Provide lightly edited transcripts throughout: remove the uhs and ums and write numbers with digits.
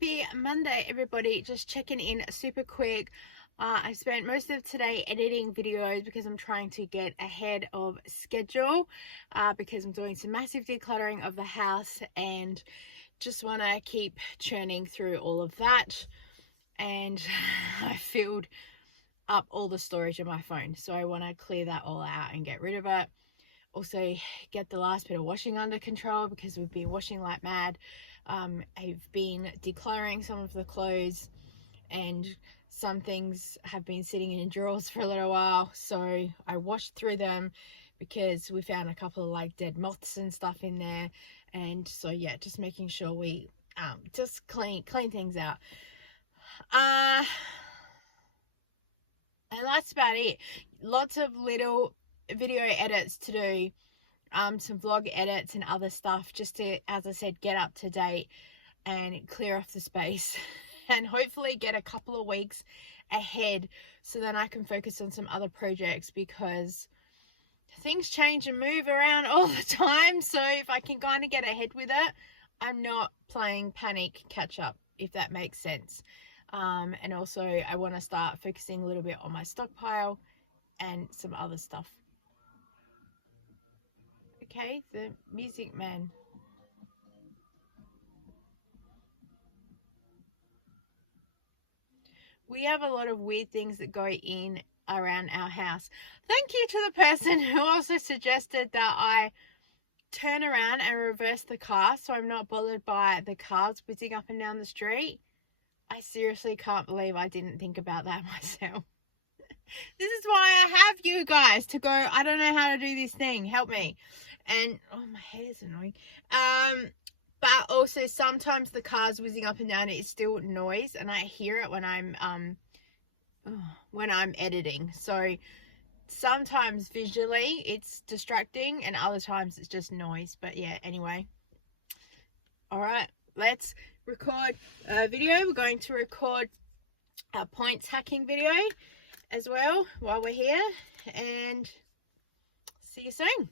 Happy Monday, everybody. Just checking in super quick. I spent most of today editing videos because I'm trying to get ahead of schedule because I'm doing some massive decluttering of the house and just want to keep churning through all of that. And I filled up all the storage on my phone, so I want to clear that all out and get rid of it. Also get the last bit of washing under control because we've been washing like mad. I've been decluttering some of the clothes and some things have been sitting in drawers for a little while, so I washed through them because we found a couple of like dead moths and stuff in there. And so yeah, just making sure we just clean things out. And that's about it. Lots of little video edits to do, some vlog edits and other stuff, just to, as I said, get up to date and clear off the space and hopefully get a couple of weeks ahead so then I can focus on some other projects, because things change and move around all the time. So if I can kind of get ahead with it, I'm not playing panic catch up, if that makes sense. And also I want to start focusing a little bit on my stockpile and some other stuff. Okay, the music man. We have a lot of weird things that go in around our house. Thank you to the person who also suggested that I turn around and reverse the car so I'm not bothered by the cars whizzing up and down the street. I seriously can't believe I didn't think about that myself. This is why I have you guys to go, I don't know how to do this thing, help me. And oh, my hair's annoying. But also sometimes the cars whizzing up and down, it's still noise and I hear it when I'm editing. So sometimes visually it's distracting and other times it's just noise. But yeah, anyway. All right, let's record a video. We're going to record a points hacking video as well while we're here, and see you soon.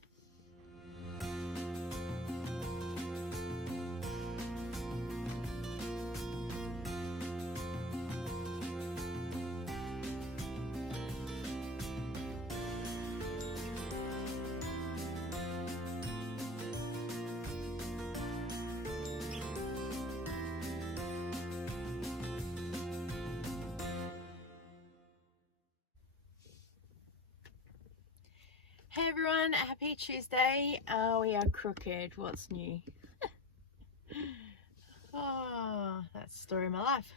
Hey everyone, happy Tuesday. We are crooked. What's new? Oh, that's the story of my life.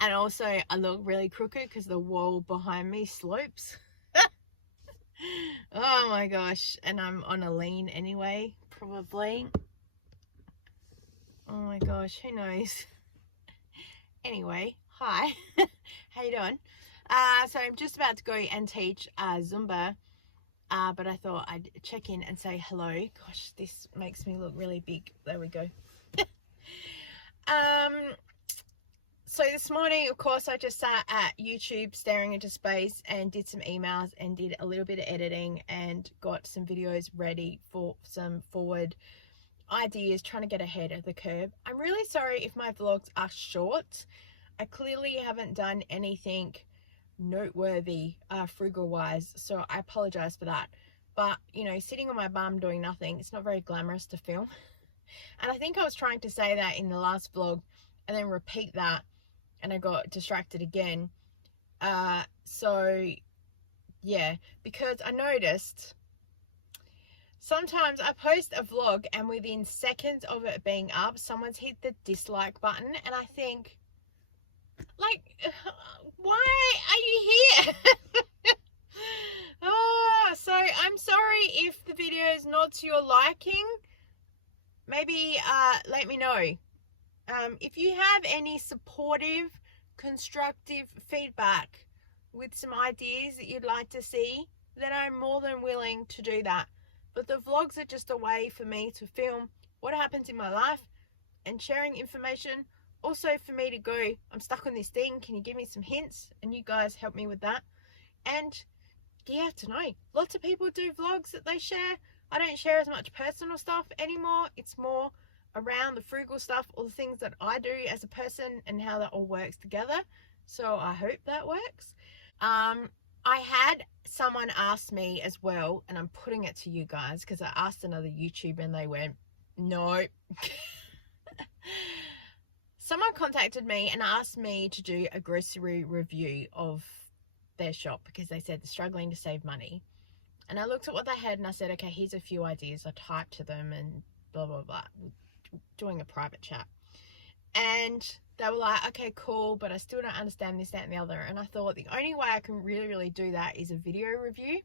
And also I look really crooked because the wall behind me slopes. Oh my gosh. And I'm on a lean anyway, probably. Oh my gosh, who knows? Anyway, hi. How you doing? So I'm just about to go and teach Zumba. But I thought I'd check in and say hello. Gosh, this makes me look really big. There we go. So this morning, of course, I just sat at YouTube staring into space and did some emails and did a little bit of editing and got some videos ready for some forward ideas, trying to get ahead of the curve. I'm really sorry if my vlogs are short. I clearly haven't done anything noteworthy frugal wise, so I apologize for that. But you know, sitting on my bum doing nothing, it's not very glamorous to film. And I think I was trying to say that in the last vlog and then repeat that and I got distracted again. So yeah, because I noticed sometimes I post a vlog and within seconds of it being up, someone's hit the dislike button, and I think, like, why are you here? Oh, so I'm sorry if the video is not to your liking. Maybe let me know. If you have any supportive, constructive feedback with some ideas that you'd like to see, then I'm more than willing to do that. But the vlogs are just a way for me to film what happens in my life and sharing information. Also for me to go, I'm stuck on this thing, can you give me some hints? And you guys help me with that. And yeah, to know, lots of people do vlogs that they share. I don't share as much personal stuff anymore. It's more around the frugal stuff, all the things that I do as a person and how that all works together. So I hope that works. I had someone ask me as well, and I'm putting it to you guys because I asked another YouTuber and they went, no. Someone contacted me and asked me to do a grocery review of their shop because they said they're struggling to save money. And I looked at what they had and I said, okay, here's a few ideas. I typed to them and blah, blah, blah, doing a private chat. And they were like, okay, cool, but I still don't understand this, that, and the other. And I thought the only way I can really do that is a video review.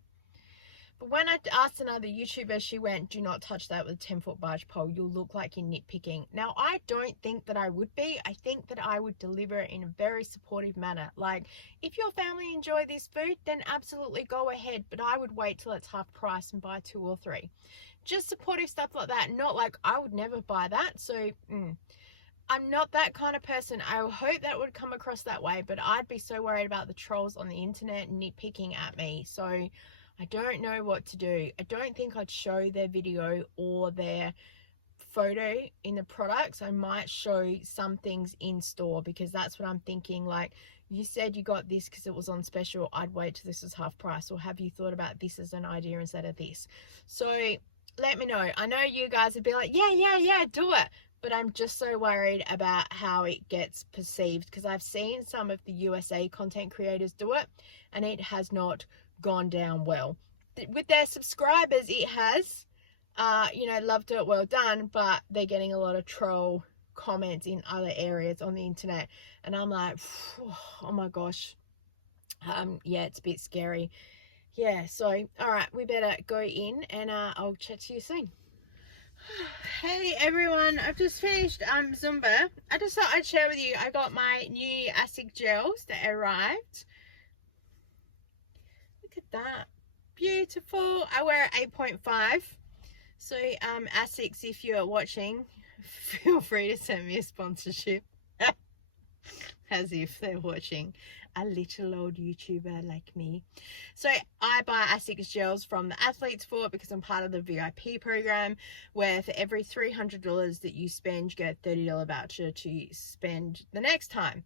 But when I asked another YouTuber, she went, do not touch that with a 10-foot barge pole. You'll look like you're nitpicking. Now, I don't think that I would be. I think that I would deliver in a very supportive manner. Like, if your family enjoy this food, then absolutely go ahead. But I would wait till it's half price and buy 2 or 3. Just supportive stuff like that. Not like I would never buy that. So, I'm not that kind of person. I hope that would come across that way, but I'd be so worried about the trolls on the internet nitpicking at me. So I don't know what to do. I don't think I'd show their video or their photo in the products. I might show some things in store because that's what I'm thinking. Like, you said you got this because it was on special. I'd wait till this is half price. Or have you thought about this as an idea instead of this? So let me know. I know you guys would be like, yeah, do it. But I'm just so worried about how it gets perceived because I've seen some of the USA content creators do it and it has not gone down well. With their subscribers, it has, loved it, well done, but they're getting a lot of troll comments in other areas on the internet. And I'm like, oh my gosh. Yeah, it's a bit scary. Yeah, so, all right, we better go in and I'll chat to you soon. Hey everyone, I've just finished Zumba. I just thought I'd share with you, I got my new Asic gels that arrived. Look at that, beautiful. I wear 8.5. So Asics, if you're watching, feel free to send me a sponsorship. As if they're watching, a little old YouTuber like me. So I buy Asics gels from the Athletes Fort because I'm part of the VIP program, where for every $300 that you spend, you get a $30 voucher to spend the next time.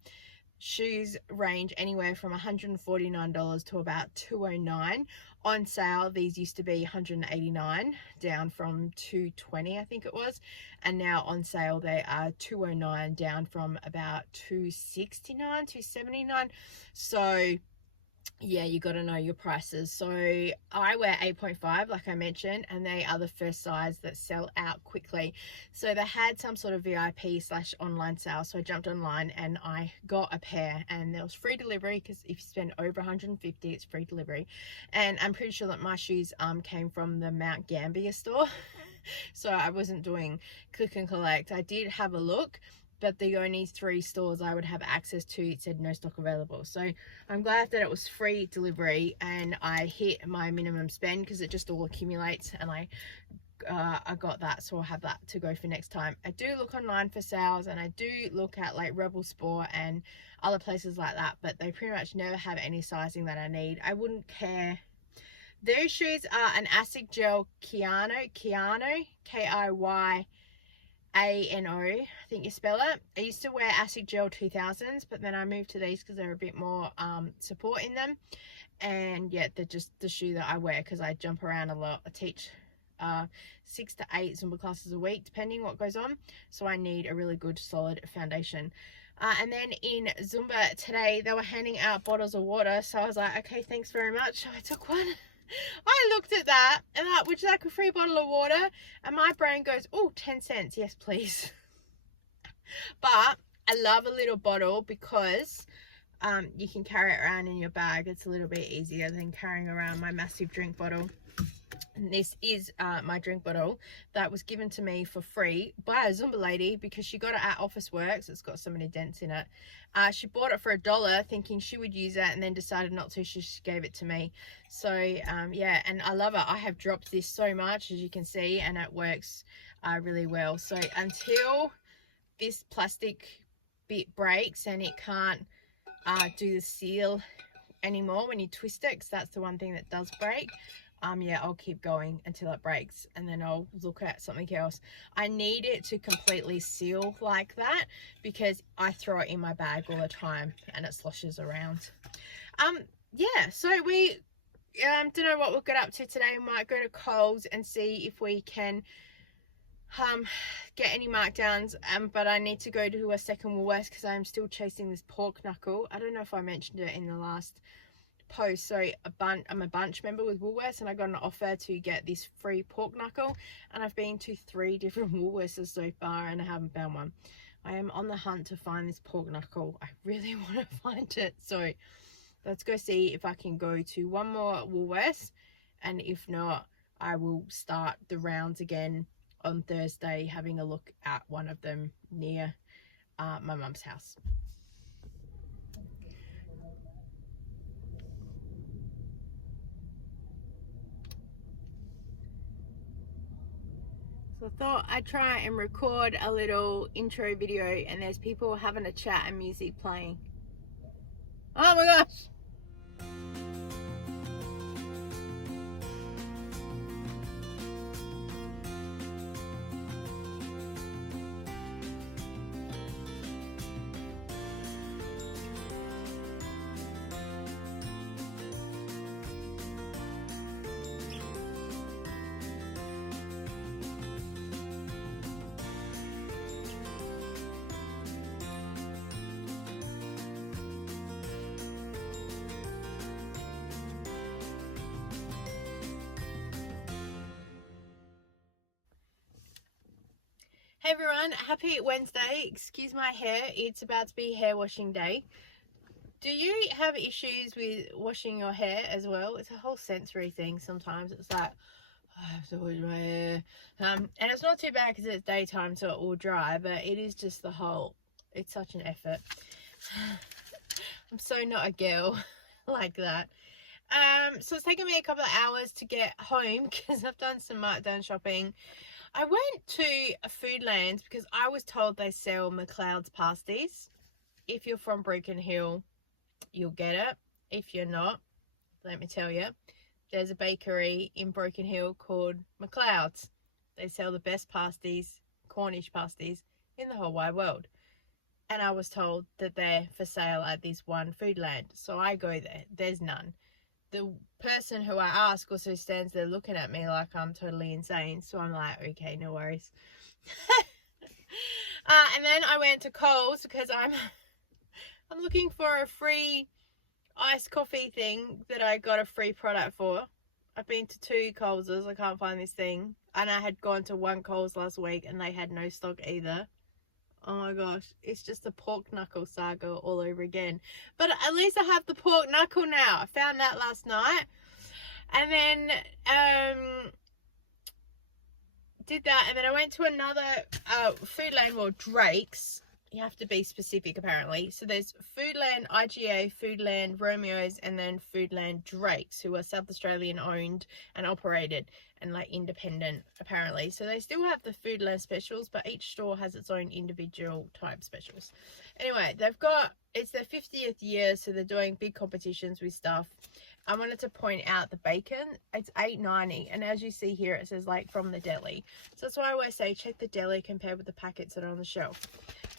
Shoes range anywhere from $149 to about $209. On sale, these used to be $189, down from $220, I think it was, and now on sale they are $209, down from about $269, $279. So yeah, you got to know your prices. So I wear 8.5 like I mentioned, and they are the first size that sell out quickly. So they had some sort of VIP/online sale, so I jumped online and I got a pair, and there was free delivery because if you spend over 150, it's free delivery. And I'm pretty sure that my shoes came from the Mount Gambier store. So I wasn't doing click and collect. I did have a look, but the only 3 stores I would have access to, it said no stock available. So I'm glad that it was free delivery and I hit my minimum spend because it just all accumulates, and I got that, so I'll have that to go for next time. I do look online for sales, and I do look at like Rebel Sport and other places like that, but they pretty much never have any sizing that I need. I wouldn't care. Those shoes are an Asic gel Kayano, K-I-Y A-N-O, I think you spell it. I used to wear Asic Gel 2000s, but then I moved to these because they're a bit more support in them. And yeah, they're just the shoe that I wear because I jump around a lot. I teach 6 to 8 Zumba classes a week, depending what goes on. So I need a really good, solid foundation. And then in Zumba today, they were handing out bottles of water. So I was like, okay, thanks very much. So I took one. I looked at that and that, would you like a free bottle of water? And my brain goes, oh, 10 cents. Yes, please. But I love a little bottle because you can carry it around in your bag. It's a little bit easier than carrying around my massive drink bottle. And this is my drink bottle that was given to me for free by a Zumba lady because she got it at Office Works. It's got so many dents in it. She bought it for $1 thinking she would use it and then decided not to. She just gave it to me. So yeah, and I love it. I have dropped this so much, as you can see, and it works really well. So until this plastic bit breaks and it can't do the seal anymore when you twist it, because that's the one thing that does break, yeah, I'll keep going until it breaks, and then I'll look at something else. I need it to completely seal like that because I throw it in my bag all the time and it sloshes around. Yeah, so we don't know what we'll get up to today. We might go to Coles and see if we can get any markdowns, but I need to go to a second Woolworths because I'm still chasing this pork knuckle. I don't know if I mentioned it in the last post. So I'm a bunch member with Woolworths, and I got an offer to get this free pork knuckle, and I've been to 3 different Woolworths so far and I haven't found one. I am on the hunt to find this pork knuckle. I really want to find it, so let's go see if I can go to one more Woolworths, and if not, I will start the rounds again on Thursday, having a look at one of them near my mum's house. So I thought I'd try and record a little intro video, and there's people having a chat and music playing. Oh my gosh! Hey everyone, happy Wednesday. Excuse my hair, it's about to be hair washing day. Do you have issues with washing your hair as well? It's a whole sensory thing sometimes. It's like, oh, I have to wash my hair. And it's not too bad because it's daytime so it will dry, but it is just the whole, it's such an effort. I'm so not a girl like that. So it's taken me a couple of hours to get home because I've done some markdown shopping. I went to a Foodlands because I was told they sell McLeod's pasties. If you're from Broken Hill, you'll get it. If you're not, let me tell you, there's a bakery in Broken Hill called McLeod's. They sell the best pasties, Cornish pasties, in the whole wide world. And I was told that they're for sale at this one Foodland. So I go there. There's none. The person who I ask also stands there looking at me like I'm totally insane. So I'm like, okay, no worries. And then I went to Coles because I'm looking for a free iced coffee thing that I got a free product for. I've been to 2 Coleses. I can't find this thing. And I had gone to 1 Coles last week and they had no stock either. Oh my gosh, it's just a pork knuckle saga all over again. But at least I have the pork knuckle now. I found that last night. And then did that, and then I went to another Foodland, well, Drake's. You have to be specific apparently. So there's Foodland IGA, Foodland Romeo's, and then Foodland Drake's, who are South Australian owned and operated and like independent apparently. So they still have the Foodland specials, but each store has its own individual type specials. Anyway, they've got, it's their 50th year, so they're doing big competitions with stuff. I wanted to point out the bacon. It's $8.90, and as you see here, it says like from the deli. So that's why I always say check the deli compared with the packets that are on the shelf.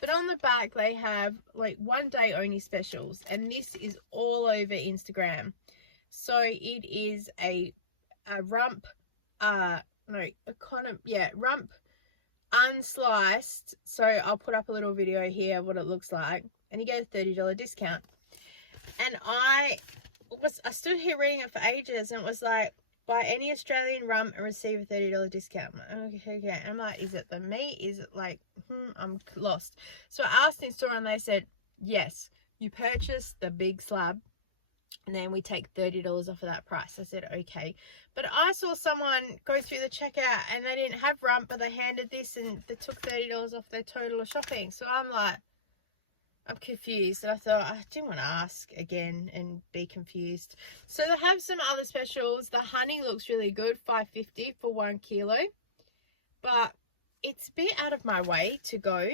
But on the back, they have like 1 day only specials, and this is all over Instagram. So it is a rump, rump unsliced. So I'll put up a little video here of what it looks like, and you get a $30 discount. And I stood here reading it for ages, and it was like, buy any Australian rump and receive a $30 discount. I'm like, okay. And I'm like, is it the meat? Is it like, I'm lost. So I asked in store, and they said, yes, you purchase the big slab, and then we take $30 off of that price. I said, okay. But I saw someone go through the checkout, and they didn't have rump, but they handed this, and they took $30 off their total of shopping. So I'm like, I'm confused, and I thought I didn't want to ask again and be confused. So they have some other specials. The honey looks really good, $5.50 for 1 kilo, but it's a bit out of my way to go.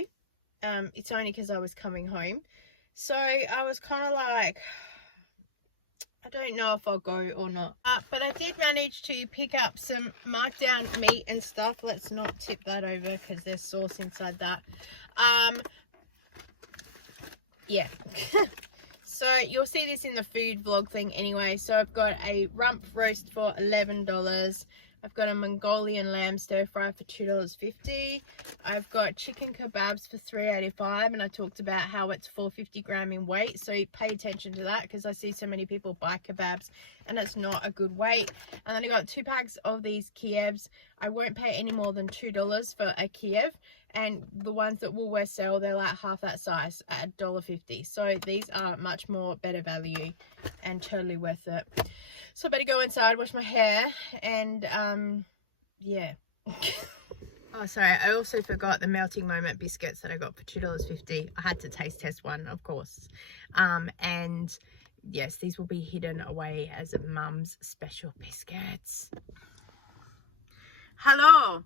It's only because I was coming home, so I was kind of like, I don't know if I'll go or not. But I did manage to pick up some markdown meat and stuff. Let's not tip that over because there's sauce inside that. Yeah. So you'll see this in the food vlog thing anyway. So I've got a rump roast for $11. I've got a Mongolian lamb stir fry for $2.50. I've got chicken kebabs for $3.85, and I talked about how it's 450 gram in weight, so pay attention to that because I see so many people buy kebabs and it's not a good weight. And then I got 2 packs of these Kievs. I won't pay any more than $2 for a Kiev, and the ones that Woolworths sell, they're like half that size at $1.50. So these are much more better value and totally worth it. So I better go inside, wash my hair, and yeah. Oh, sorry, I also forgot the melting moment biscuits that I got for $2.50. I had to taste test one, of course. And yes, these will be hidden away as Mum's special biscuits. Hello.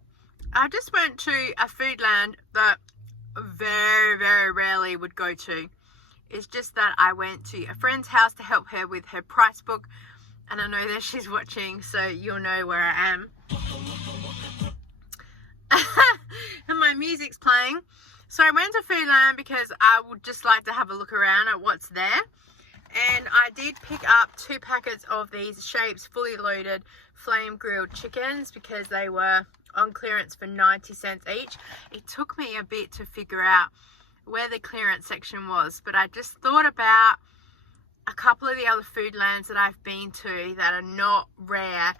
I just went to a Foodland that very, very rarely would go to. It's just that I went to a friend's house to help her with her price book. And I know that she's watching, so you'll know where I am. And my music's playing. So I went to Foodland because I would just like to have a look around at what's there. And I did pick up 2 packets of these Shapes fully loaded flame grilled chickens because they were on clearance for 90 cents each. It took me a bit to figure out where the clearance section was, but I just thought about a couple of the other Foodlands that I've been to that are not rare,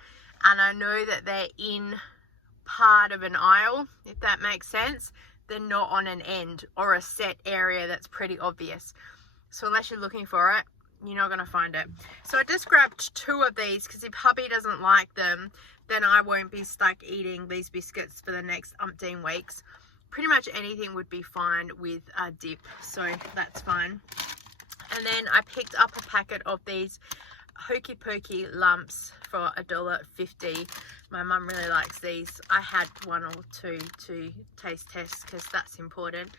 and I know that they're in part of an aisle, if that makes sense. They're not on an end or a set area that's pretty obvious. So unless you're looking for it, you're not going to find it. So I just grabbed 2 of these because if hubby doesn't like them, then I won't be stuck eating these biscuits for the next umpteen weeks. Pretty much anything would be fine with a dip, so that's fine. And then I picked up a packet of these Hokey Pokey lumps for $1.50. My mum really likes these. I had 1 or 2 to taste test because that's important.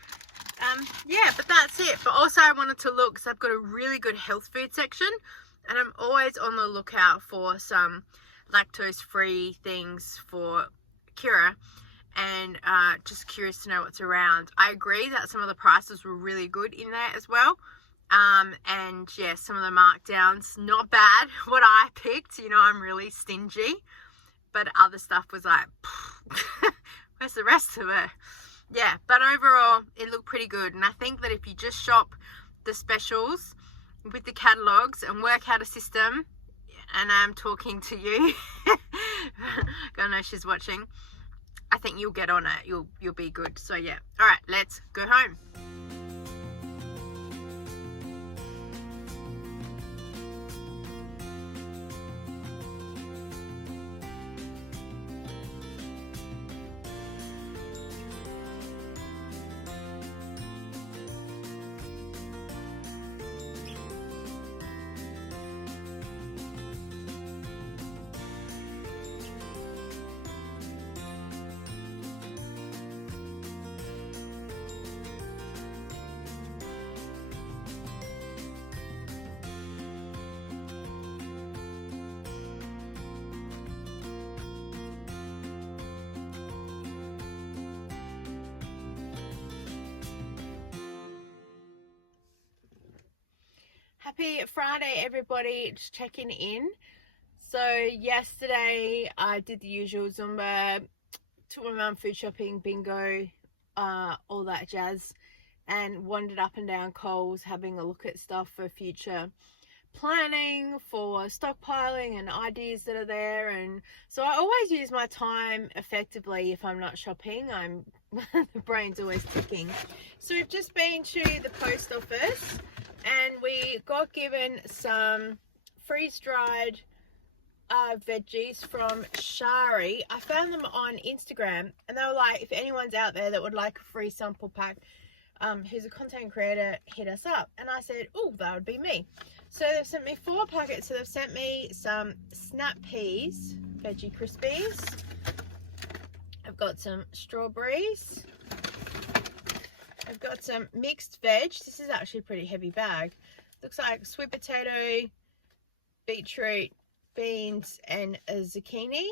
Yeah, but that's it. But also I wanted to look, because I've got a really good health food section, and I'm always on the lookout for some lactose-free things for Kira, and just curious to know what's around. I agree that some of the prices were really good in there as well. And yeah, some of the markdowns, not bad. What I picked, you know, I'm really stingy, but other stuff was like, where's the rest of it? Yeah, but overall, it looked pretty good. And I think that if you just shop the specials with the catalogs and work out a system, and I'm talking to you, I know she's watching, I think you'll get on it. You'll be good. So yeah, all right, let's go home. Happy Friday, everybody. Just checking in. So yesterday I did the usual Zumba, took my mum food shopping, bingo, all that jazz, and wandered up and down Coles having a look at stuff for future planning, for stockpiling and ideas that are there. And so I always use my time effectively if I'm not shopping. The brain's always ticking. So we've just been to the post office and we got given some freeze-dried veggies from Shari. I found them on Instagram and they were like, if anyone's out there that would like a free sample pack, who's a content creator, hit us up. And I said, oh, that would be me. So they've sent me 4 packets. So they've sent me some snap peas, veggie crispies. I've got some strawberries. I've got some mixed veg. This is actually a pretty heavy bag. Looks like sweet potato, beetroot, beans, and a zucchini.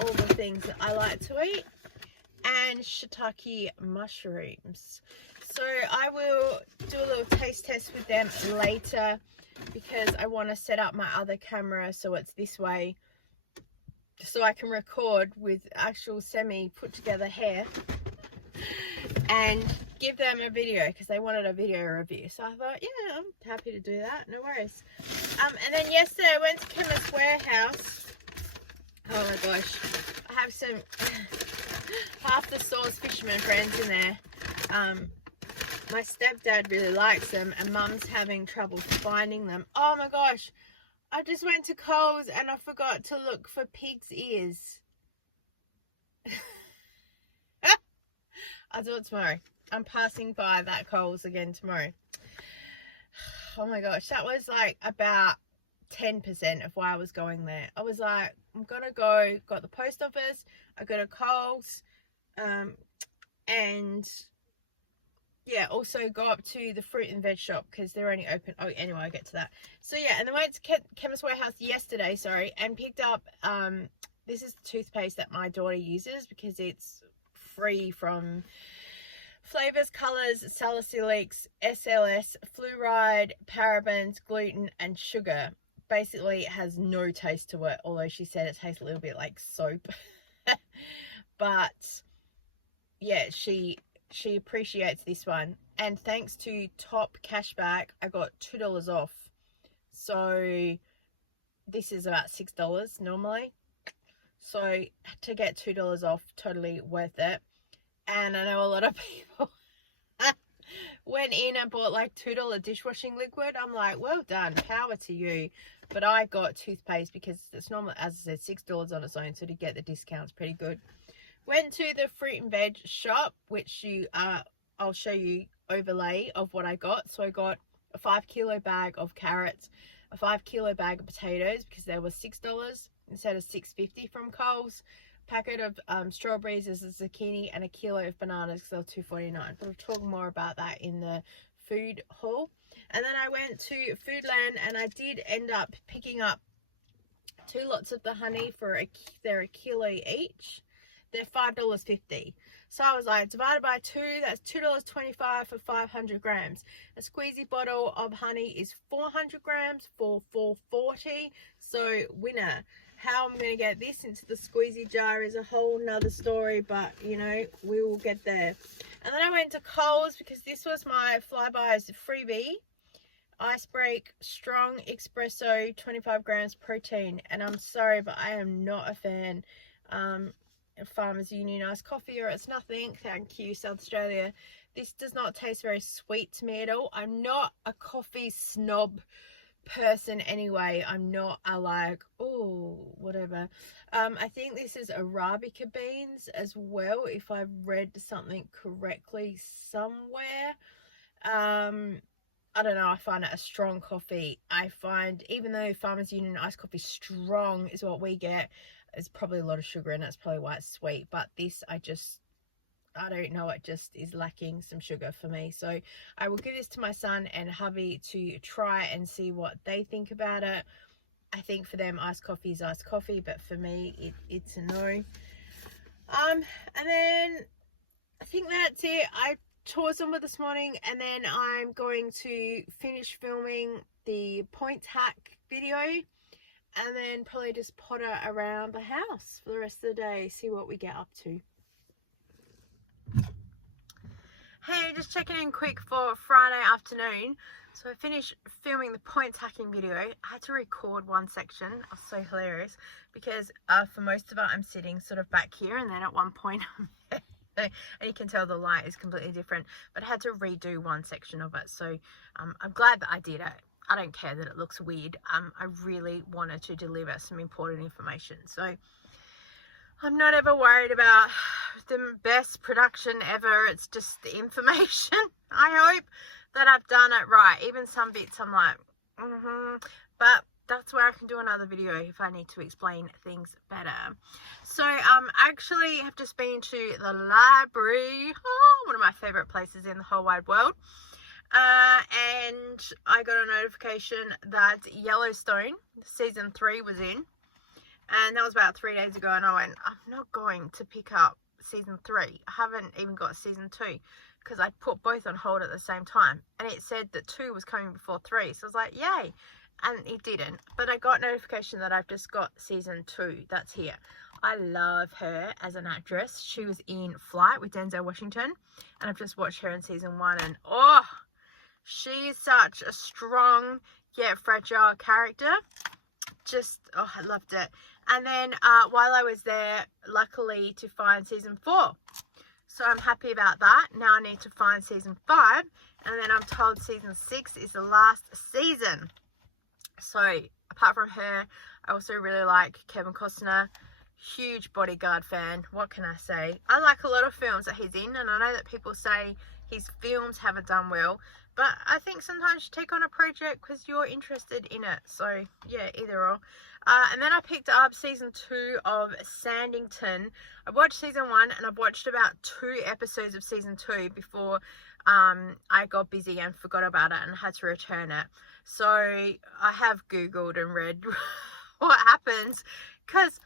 All the things that I like to eat. And shiitake mushrooms. So I will do a little taste test with them later, because I want to set up my other camera so it's this way, so I can record with actual semi put together hair and give them a video, because they wanted a video review. So I thought, yeah, I'm happy to do that, no worries. And then yesterday I went to Chemist Warehouse. Oh my gosh, I have some half the store's fisherman friends in there. My stepdad really likes them, and Mum's having trouble finding them. Oh my gosh, I just went to Coles and I forgot to look for pig's ears. I'll do it tomorrow. I'm passing by that Coles again tomorrow. Oh my gosh, that was like about 10% of why I was going there. I was like, I'm gonna go, got the post office, I go to Coles, and yeah, also go up to the fruit and veg shop because they're only open. Oh, anyway, I'll get to that. So yeah, and then I went to Chemist Warehouse yesterday, and picked up, this is the toothpaste that my daughter uses because it's free from flavors, colors, salicylics, SLS, fluoride, parabens, gluten, and sugar. Basically, it has no taste to it, although she said it tastes a little bit like soap. But yeah, she appreciates this one, and thanks to Top Cashback I got $2 off, so this is about $6 normally, so to get $2 off, totally worth it. And I know a lot of people went in and bought like $2 dishwashing liquid. I'm like, well done, power to you. But I got toothpaste because it's normally, as I said, $6 on its own, so to get the discount's pretty good. Went to the fruit and veg shop, which I'll show you overlay of what I got. So I got a 5 kilo bag of carrots, a 5 kilo bag of potatoes because they were $6 instead of $6.50 from Coles. Packet of strawberries as a zucchini, and a kilo of bananas because they were $2.49. But we'll talk more about that in the food haul. And then I went to Foodland, and I did end up picking up 2 lots of the honey for they're a kilo each. They're $5.50. So I was like, divided by 2, that's $2.25 for 500 grams. A squeezy bottle of honey is 400 grams for $4.40. So winner. How I'm going to get this into the squeezy jar is a whole nother story, but you know, we will get there. And then I went to Coles because this was my Flybuys freebie. Ice Break Strong Espresso, 25 grams protein. And I'm sorry, but I am not a fan. Farmers Union iced coffee, or it's nothing. Thank you, South Australia. This does not taste very sweet to me at all. I'm not a coffee snob person anyway. I'm not a like, oh, whatever. I think this is Arabica beans as well, if I've read something correctly somewhere. I don't know, I find it a strong coffee. I find, even though Farmers Union iced coffee strong is what we get, there's probably a lot of sugar in it. It's probably why it's sweet. But this, I don't know, it just is lacking some sugar for me. So I will give this to my son and hubby to try and see what they think about it. I think for them, iced coffee is iced coffee, but for me, it's a no. And then I think that's it. I toured somewhere this morning, and then I'm going to finish filming the points hack video, and then probably just potter around the house for the rest of the day, see what we get up to. Hey, just checking in quick for Friday afternoon. So I finished filming the points hacking video. I had to record one section. It was so hilarious because for most of it I'm sitting sort of back here, and then at one point and you can tell the light is completely different, but I had to redo one section of it. So I'm glad that I did it. I don't care that it looks weird. I really wanted to deliver some important information. So I'm not ever worried about the best production ever. It's just the information. I hope that I've done it right. Even some bits I'm like, but that's where I can do another video if I need to explain things better. So I actually have just been to the library. Oh, one of my favorite places in the whole wide world. And I got a notification that Yellowstone season 3 was in, and that was about 3 days ago, and I went, I'm not going to pick up season 3. I haven't even got season 2 because I put both on hold at the same time, and it said that 2 was coming before 3, so I was like, yay, and it didn't. But I got notification that I've just got season 2 that's here. I love her as an actress. She was in Flight with Denzel Washington, and I've just watched her in season 1, and oh, she's such a strong yet fragile character. Just, oh, I loved it. And then while I was there, luckily to find season 4. So I'm happy about that. Now I need to find season 5. And then I'm told season 6 is the last season. So apart from her, I also really like Kevin Costner. Huge Bodyguard fan. What can I say? I like a lot of films that he's in. And I know that people say his films haven't done well. But I think sometimes you take on a project because you're interested in it. So yeah, either or. And then I picked up season 2 of Sandington. I watched season 1 and I've watched about 2 episodes of season 2 before I got busy and forgot about it and had to return it. So I have Googled and read what happens, because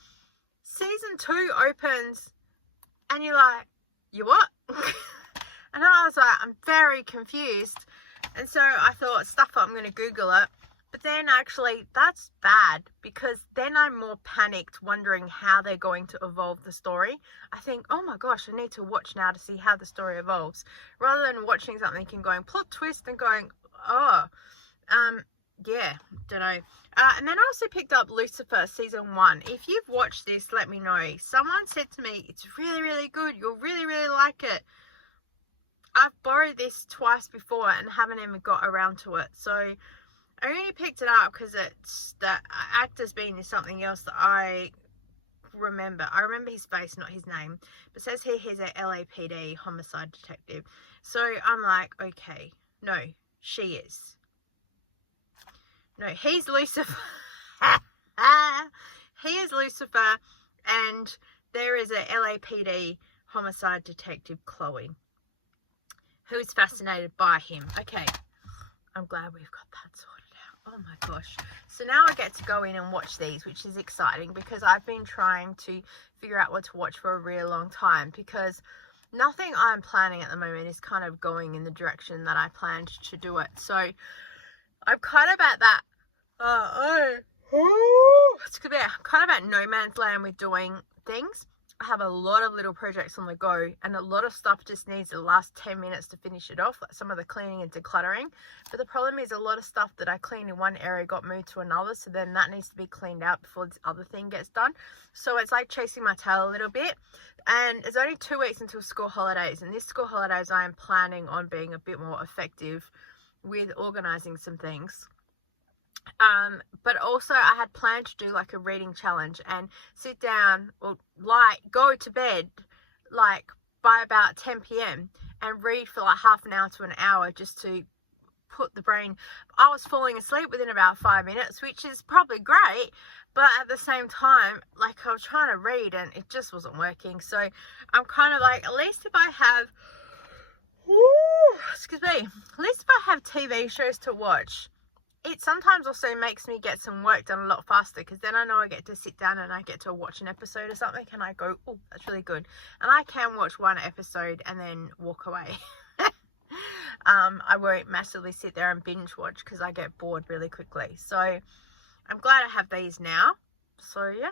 season 2 opens and you're like, you what? And I was like, I'm very confused. And so I thought, stuff it, I'm going to Google it. But then actually, that's bad, because then I'm more panicked wondering how they're going to evolve the story. I think, oh my gosh, I need to watch now to see how the story evolves, rather than watching something and going plot twist and going, oh, yeah, don't know. And then I also picked up Lucifer season 1. If you've watched this, let me know. Someone said to me, it's really, really good. You'll really, really like it. I've borrowed this twice before and haven't even got around to it. So I only picked it up because it's the actor's been in something else that I remember. I remember his face, not his name. But it says here he's a LAPD homicide detective. So I'm like, okay, no, she is. No, he's Lucifer. He is Lucifer, and there is a LAPD homicide detective, Chloe, who's fascinated by him. Okay, I'm glad we've got that sorted out. Oh my gosh. So now I get to go in and watch these, which is exciting, because I've been trying to figure out what to watch for a really long time, because nothing I'm planning at the moment is kind of going in the direction that I planned to do it. So I'm kind of at that, it's good. I'm kind of at no man's land with doing things. I have a lot of little projects on the go, and a lot of stuff just needs the last 10 minutes to finish it off, like some of the cleaning and decluttering. But the problem is, a lot of stuff that I cleaned in one area got moved to another, so then that needs to be cleaned out before this other thing gets done. So it's like chasing my tail a little bit. And it's only 2 weeks until school holidays, and this school holidays I am planning on being a bit more effective with organizing some things. But also I had planned to do like a reading challenge and sit down or go to bed like by about 10 p.m. and read for like half an hour to an hour, just to put the brain. I was falling asleep within about 5 minutes, which is probably great, but at the same time, like, I was trying to read and it just wasn't working. So I'm kind of like, at least if I have TV shows to watch, it sometimes also makes me get some work done a lot faster, because then I know I get to sit down and I get to watch an episode or something and I go, oh, that's really good. And I can watch one episode and then walk away. I won't massively sit there and binge watch because I get bored really quickly. So I'm glad I have these now. So yeah.